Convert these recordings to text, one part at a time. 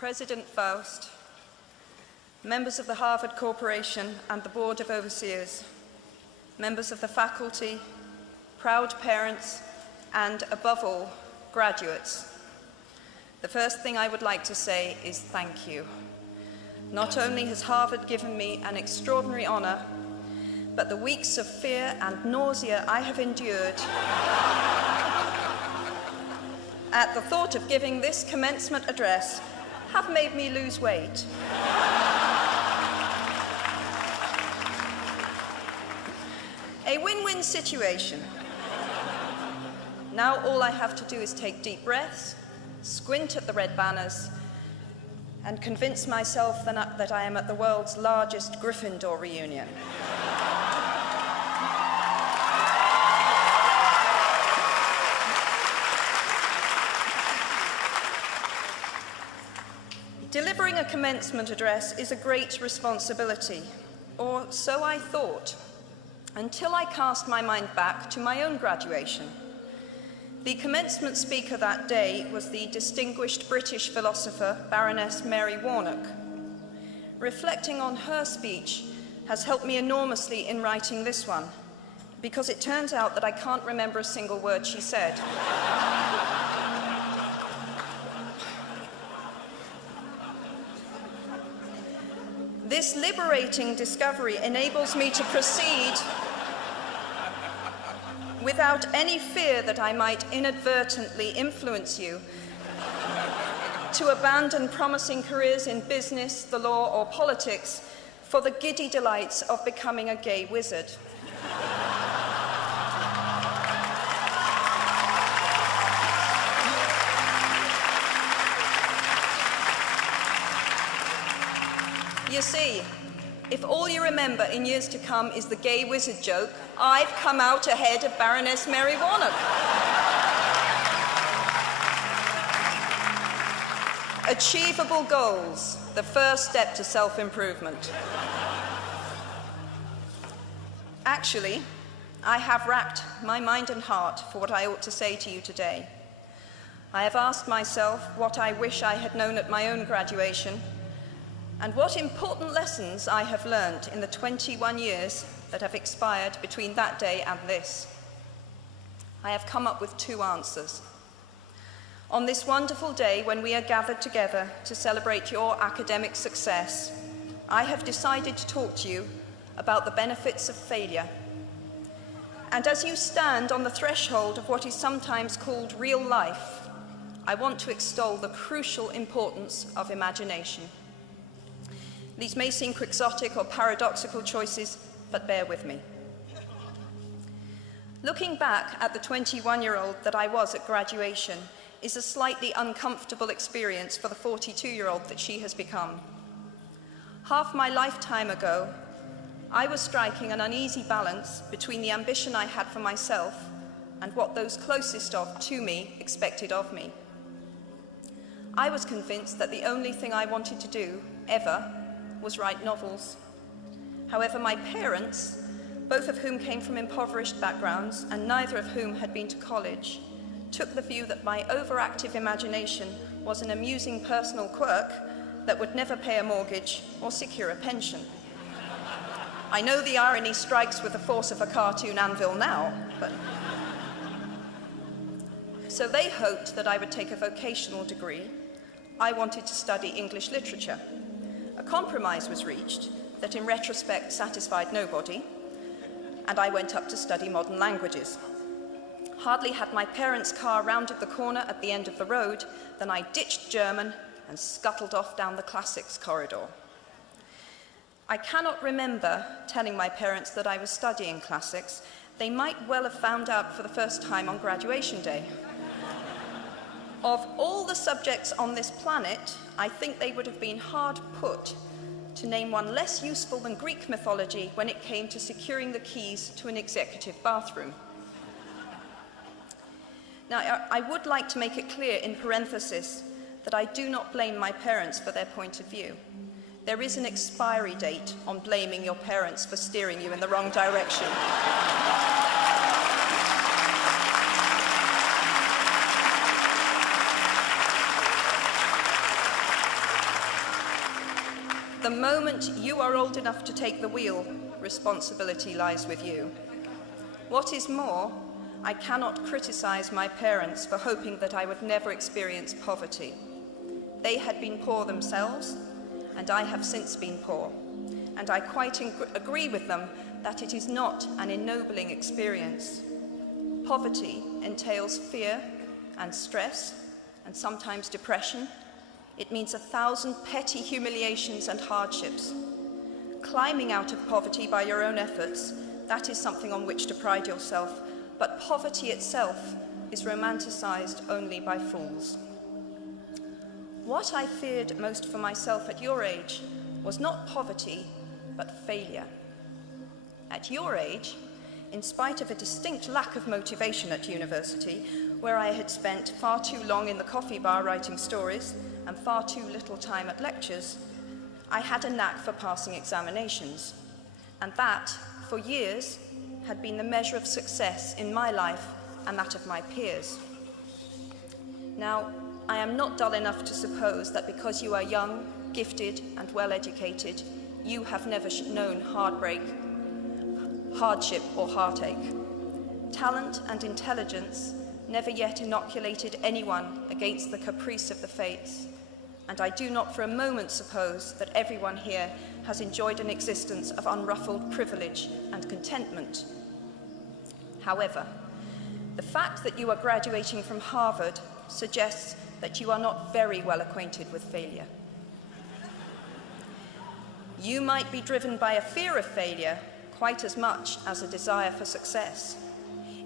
President Faust, members of the Harvard Corporation and the Board of Overseers, members of the faculty, proud parents, and above all, graduates. The first thing I would like to say is thank you. Not only has Harvard given me an extraordinary honor, but the weeks of fear and nausea I have endured at the thought of giving this commencement address have made me lose weight. A win-win situation. Now all I have to do is take deep breaths, squint at the red banners, and convince myself that I am at the world's largest Gryffindor reunion. Delivering a commencement address is a great responsibility, or so I thought, until I cast my mind back to my own graduation. The commencement speaker that day was the distinguished British philosopher, Baroness Mary Warnock. Reflecting on her speech has helped me enormously in writing this one, because it turns out that I can't remember a single word she said. This liberating discovery enables me to proceed without any fear that I might inadvertently influence you to abandon promising careers in business, the law, or politics for the giddy delights of becoming a gay wizard. You see, if all you remember in years to come is the gay wizard joke, I've come out ahead of Baroness Mary Warnock. Achievable goals, the first step to self-improvement. Actually, I have racked my mind and heart for what I ought to say to you today. I have asked myself what I wish I had known at my own graduation, and what important lessons I have learned in the 21 years that have expired between that day and this. I have come up with two answers. On this wonderful day when we are gathered together to celebrate your academic success, I have decided to talk to you about the benefits of failure. And as you stand on the threshold of what is sometimes called real life, I want to extol the crucial importance of imagination. These may seem quixotic or paradoxical choices, but bear with me. Looking back at the 21-year-old that I was at graduation is a slightly uncomfortable experience for the 42-year-old that she has become. Half my lifetime ago, I was striking an uneasy balance between the ambition I had for myself and what those closest to me expected of me. I was convinced that the only thing I wanted to do, ever, was write novels. However, my parents, both of whom came from impoverished backgrounds and neither of whom had been to college, took the view that my overactive imagination was an amusing personal quirk that would never pay a mortgage or secure a pension. I know the irony strikes with the force of a cartoon anvil now, but... So they hoped that I would take a vocational degree. I wanted to study English literature. A compromise was reached that in retrospect satisfied nobody, and I went up to study modern languages. Hardly had my parents' car rounded the corner at the end of the road than I ditched German and scuttled off down the classics corridor. I cannot remember telling my parents that I was studying classics. They might well have found out for the first time on graduation day. Of all the subjects on this planet, I think they would have been hard put to name one less useful than Greek mythology when it came to securing the keys to an executive bathroom. Now, I would like to make it clear in parenthesis that I do not blame my parents for their point of view. There is an expiry date on blaming your parents for steering you in the wrong direction. The moment you are old enough to take the wheel, responsibility lies with you. What is more, I cannot criticize my parents for hoping that I would never experience poverty. They had been poor themselves, and I have since been poor. And I quite agree with them that it is not an ennobling experience. Poverty entails fear and stress, and sometimes depression. It means 1,000 petty humiliations and hardships. Climbing out of poverty by your own efforts, that is something on which to pride yourself, but poverty itself is romanticized only by fools. What I feared most for myself at your age was not poverty, but failure. At your age, in spite of a distinct lack of motivation at university, where I had spent far too long in the coffee bar writing stories and far too little time at lectures, I had a knack for passing examinations, and that, for years, had been the measure of success in my life and that of my peers. Now, I am not dull enough to suppose that because you are young, gifted, and well-educated, you have never known heartbreak, hardship, or heartache. Talent and intelligence never yet inoculated anyone against the caprice of the fates, and I do not for a moment suppose that everyone here has enjoyed an existence of unruffled privilege and contentment. However, the fact that you are graduating from Harvard suggests that you are not very well acquainted with failure. You might be driven by a fear of failure quite as much as a desire for success.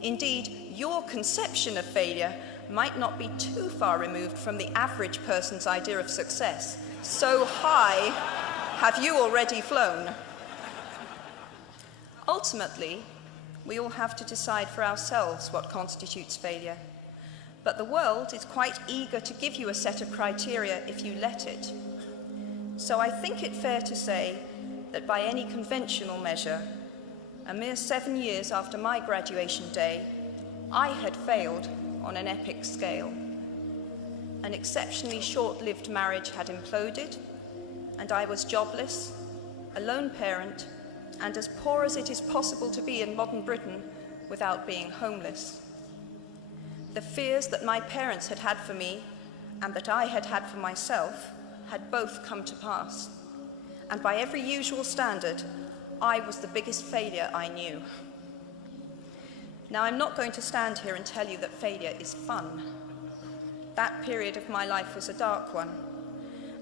Indeed, your conception of failure might not be too far removed from the average person's idea of success. So high have you already flown. Ultimately, we all have to decide for ourselves what constitutes failure. But the world is quite eager to give you a set of criteria if you let it. So I think it fair to say that by any conventional measure, a mere 7 years after my graduation day, I had failed on an epic scale. An exceptionally short-lived marriage had imploded, and I was jobless, a lone parent, and as poor as it is possible to be in modern Britain without being homeless. The fears that my parents had had for me and that I had had for myself had both come to pass, and by every usual standard, I was the biggest failure I knew. Now, I'm not going to stand here and tell you that failure is fun. That period of my life was a dark one,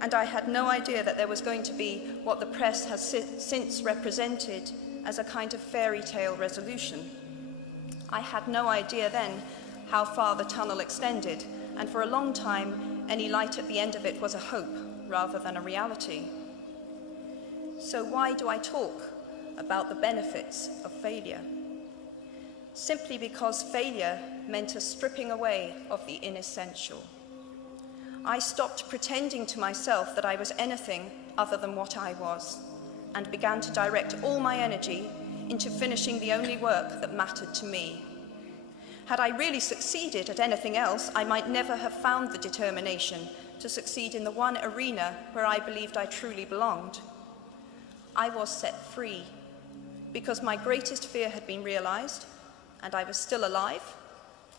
and I had no idea that there was going to be what the press has since represented as a kind of fairy tale resolution. I had no idea then how far the tunnel extended, and for a long time, any light at the end of it was a hope rather than a reality. So why do I talk about the benefits of failure? Simply because failure meant a stripping away of the inessential. I stopped pretending to myself that I was anything other than what I was, and began to direct all my energy into finishing the only work that mattered to me. Had I really succeeded at anything else, I might never have found the determination to succeed in the one arena where I believed I truly belonged. I was set free because my greatest fear had been realized, and I was still alive,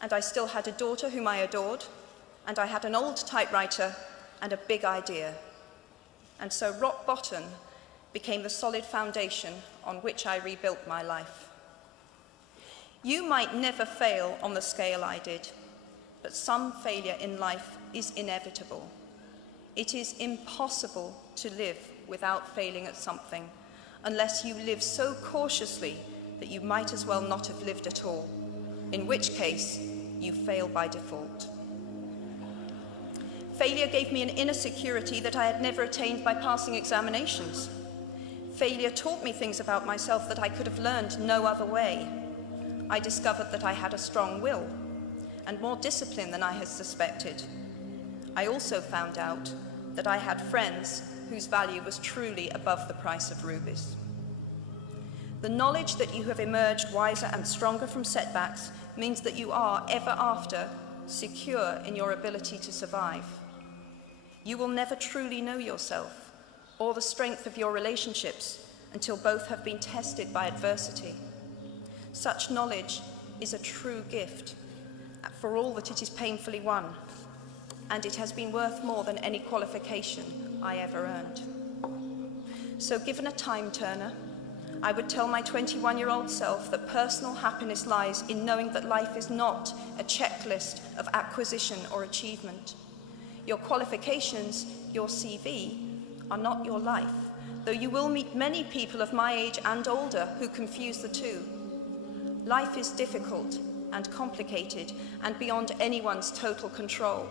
and I still had a daughter whom I adored, and I had an old typewriter and a big idea. And so rock bottom became the solid foundation on which I rebuilt my life. You might never fail on the scale I did, but some failure in life is inevitable. It is impossible to live without failing at something, unless you live so cautiously that you might as well not have lived at all, in which case you fail by default. Failure gave me an inner security that I had never attained by passing examinations. Failure taught me things about myself that I could have learned no other way. I discovered that I had a strong will, and more discipline than I had suspected. I also found out that I had friends whose value was truly above the price of rubies. The knowledge that you have emerged wiser and stronger from setbacks means that you are, ever after, secure in your ability to survive. You will never truly know yourself, or the strength of your relationships until both have been tested by adversity. Such knowledge is a true gift for all that it is painfully won, and it has been worth more than any qualification I ever earned. So given a time turner, I would tell my 21-year-old self that personal happiness lies in knowing that life is not a checklist of acquisition or achievement. Your qualifications, your CV, are not your life, though you will meet many people of my age and older who confuse the two. Life is difficult and complicated and beyond anyone's total control,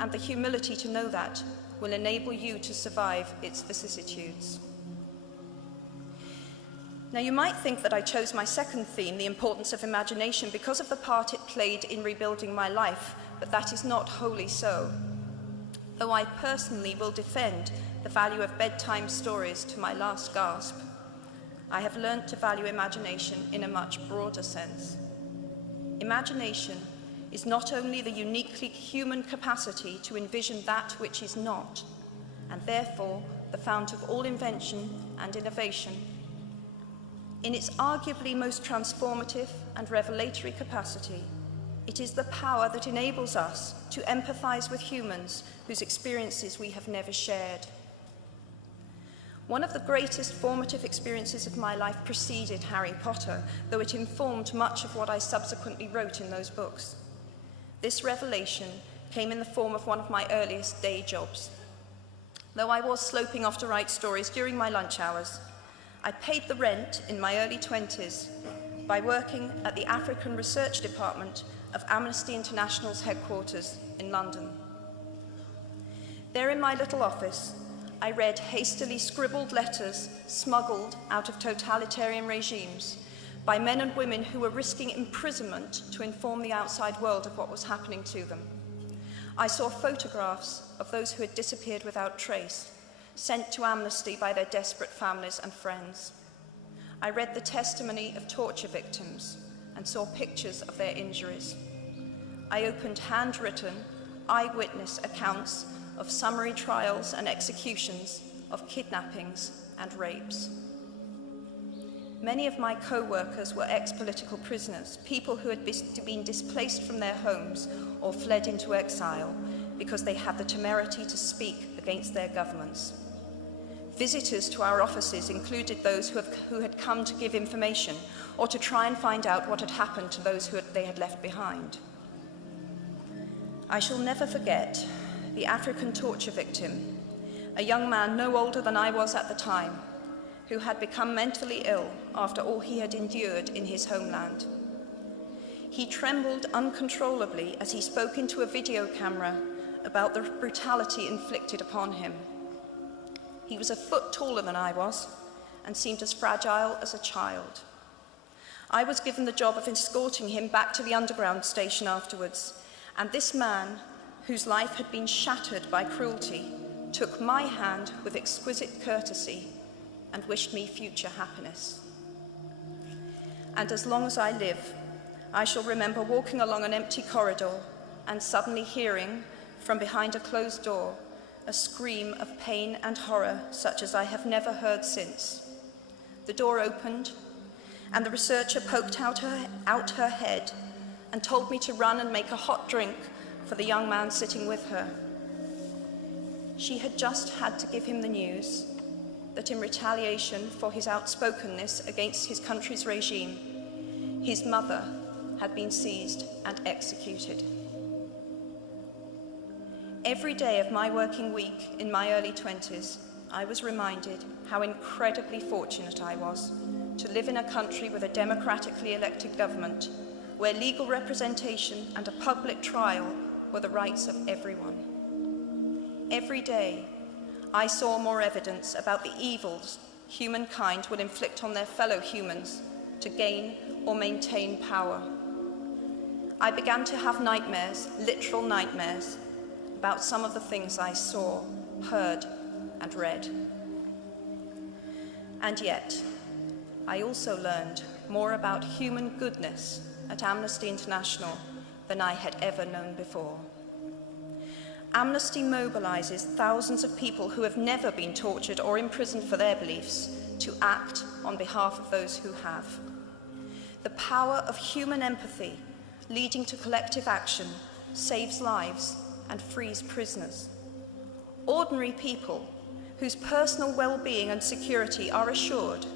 and the humility to know that will enable you to survive its vicissitudes. Now, you might think that I chose my second theme, the importance of imagination, because of the part it played in rebuilding my life, but that is not wholly so. Though I personally will defend the value of bedtime stories to my last gasp, I have learned to value imagination in a much broader sense. Imagination is not only the uniquely human capacity to envision that which is not, and therefore the fount of all invention and innovation. In its arguably most transformative and revelatory capacity, it is the power that enables us to empathize with humans whose experiences we have never shared. One of the greatest formative experiences of my life preceded Harry Potter, though it informed much of what I subsequently wrote in those books. This revelation came in the form of one of my earliest day jobs. Though I was sloping off to write stories during my lunch hours, I paid the rent in my early 20s by working at the African Research Department of Amnesty International's headquarters in London. There in my little office, I read hastily scribbled letters smuggled out of totalitarian regimes by men and women who were risking imprisonment to inform the outside world of what was happening to them. I saw photographs of those who had disappeared without trace, sent to Amnesty by their desperate families and friends. I read the testimony of torture victims and saw pictures of their injuries. I opened handwritten, eyewitness accounts of summary trials and executions, of kidnappings and rapes. Many of my co-workers were ex-political prisoners, people who had been displaced from their homes or fled into exile because they had the temerity to speak against their governments. Visitors to our offices included those who had come to give information or to try and find out what had happened to those they had left behind. I shall never forget the African torture victim, a young man no older than I was at the time, who had become mentally ill after all he had endured in his homeland. He trembled uncontrollably as he spoke into a video camera about the brutality inflicted upon him. He was a foot taller than I was and seemed as fragile as a child. I was given the job of escorting him back to the underground station afterwards, and this man, whose life had been shattered by cruelty, took my hand with exquisite courtesy and wished me future happiness. And as long as I live, I shall remember walking along an empty corridor and suddenly hearing, from behind a closed door, a scream of pain and horror such as I have never heard since. The door opened, and the researcher poked out her head and told me to run and make a hot drink for the young man sitting with her. She had just had to give him the news that in retaliation for his outspokenness against his country's regime, his mother had been seized and executed. Every day of my working week in my early 20s, I was reminded how incredibly fortunate I was to live in a country with a democratically elected government, where legal representation and a public trial were the rights of everyone. Every day, I saw more evidence about the evils humankind will inflict on their fellow humans to gain or maintain power. I began to have nightmares, literal nightmares, about some of the things I saw, heard, and read. And yet, I also learned more about human goodness at Amnesty International than I had ever known before. Amnesty mobilizes thousands of people who have never been tortured or imprisoned for their beliefs to act on behalf of those who have. The power of human empathy leading to collective action saves lives and frees prisoners. Ordinary people whose personal well-being and security are assured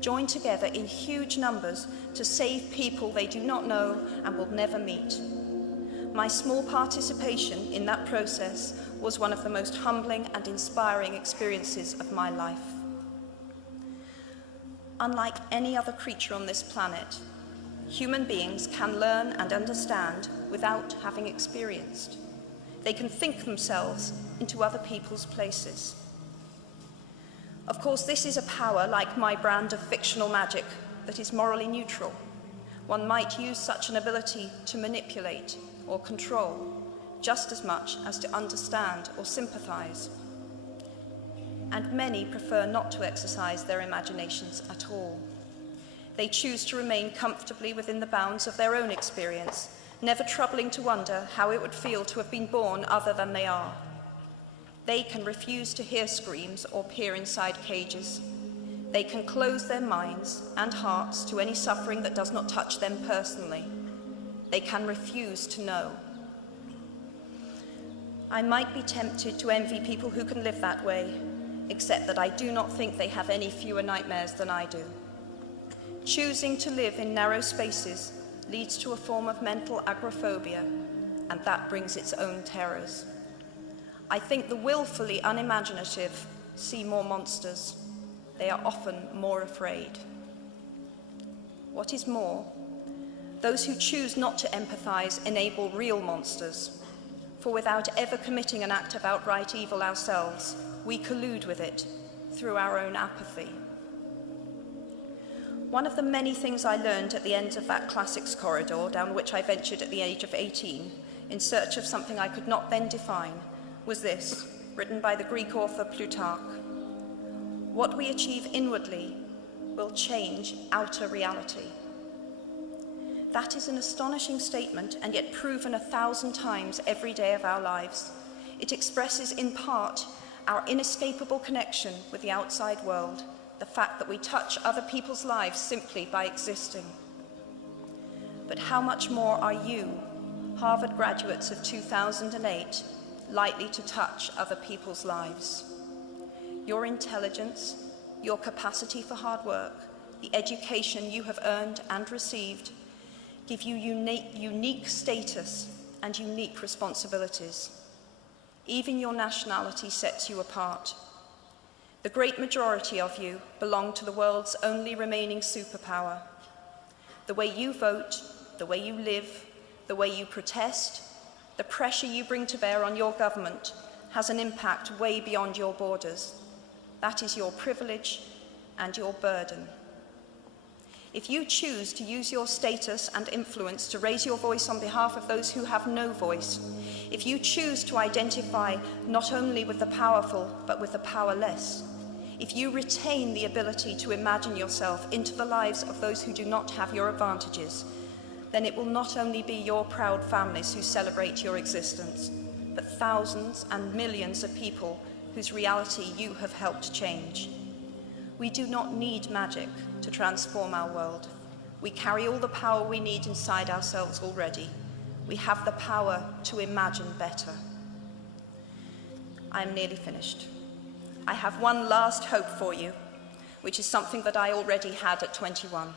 join together in huge numbers to save people they do not know and will never meet. My small participation in that process was one of the most humbling and inspiring experiences of my life. Unlike any other creature on this planet, human beings can learn and understand without having experienced. They can think themselves into other people's places. Of course, this is a power like my brand of fictional magic that is morally neutral. One might use such an ability to manipulate or control just as much as to understand or sympathize. And many prefer not to exercise their imaginations at all. They choose to remain comfortably within the bounds of their own experience, never troubling to wonder how it would feel to have been born other than they are. They can refuse to hear screams or peer inside cages. They can close their minds and hearts to any suffering that does not touch them personally. They can refuse to know. I might be tempted to envy people who can live that way, except that I do not think they have any fewer nightmares than I do. Choosing to live in narrow spaces leads to a form of mental agoraphobia, and that brings its own terrors. I think the willfully unimaginative see more monsters. They are often more afraid. What is more, those who choose not to empathize enable real monsters, for without ever committing an act of outright evil ourselves, we collude with it through our own apathy. One of the many things I learned at the end of that classics corridor down which I ventured at the age of 18 in search of something I could not then define was this, written by the Greek author Plutarch. What we achieve inwardly will change outer reality. That is an astonishing statement, and yet proven 1,000 times every day of our lives. It expresses in part our inescapable connection with the outside world, the fact that we touch other people's lives simply by existing. But how much more are you, Harvard graduates of 2008, likely to touch other people's lives? Your intelligence, your capacity for hard work, the education you have earned and received give you unique status and unique responsibilities. Even your nationality sets you apart. The great majority of you belong to the world's only remaining superpower. The way you vote, the way you live, the way you protest, the pressure you bring to bear on your government has an impact way beyond your borders. That is your privilege and your burden. If you choose to use your status and influence to raise your voice on behalf of those who have no voice, if you choose to identify not only with the powerful but with the powerless, if you retain the ability to imagine yourself into the lives of those who do not have your advantages, then it will not only be your proud families who celebrate your existence, but thousands and millions of people whose reality you have helped change. We do not need magic to transform our world. We carry all the power we need inside ourselves already. We have the power to imagine better. I am nearly finished. I have one last hope for you, which is something that I already had at 21.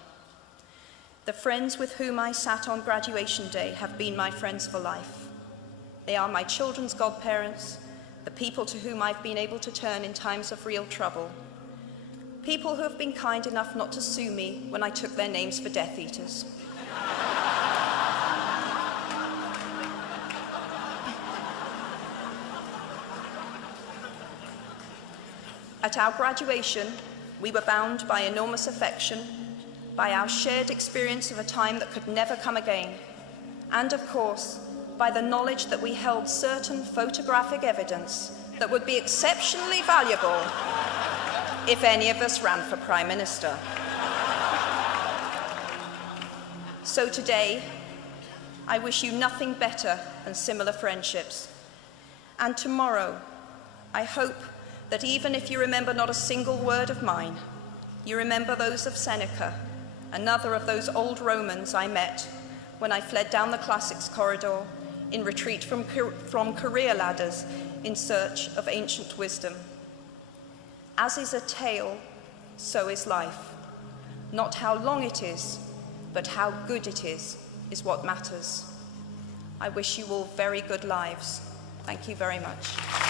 The friends with whom I sat on graduation day have been my friends for life. They are my children's godparents, the people to whom I've been able to turn in times of real trouble, people who have been kind enough not to sue me when I took their names for Death Eaters. At our graduation, we were bound by enormous affection, by our shared experience of a time that could never come again, and of course, by the knowledge that we held certain photographic evidence that would be exceptionally valuable if any of us ran for Prime Minister. So today, I wish you nothing better than similar friendships, And tomorrow, I hope that even if you remember not a single word of mine, you remember those of Seneca, another of those old Romans I met when I fled down the classics corridor in retreat from career ladders in search of ancient wisdom. As is a tale, so is life. Not how long it is, but how good it is what matters. I wish you all very good lives. Thank you very much.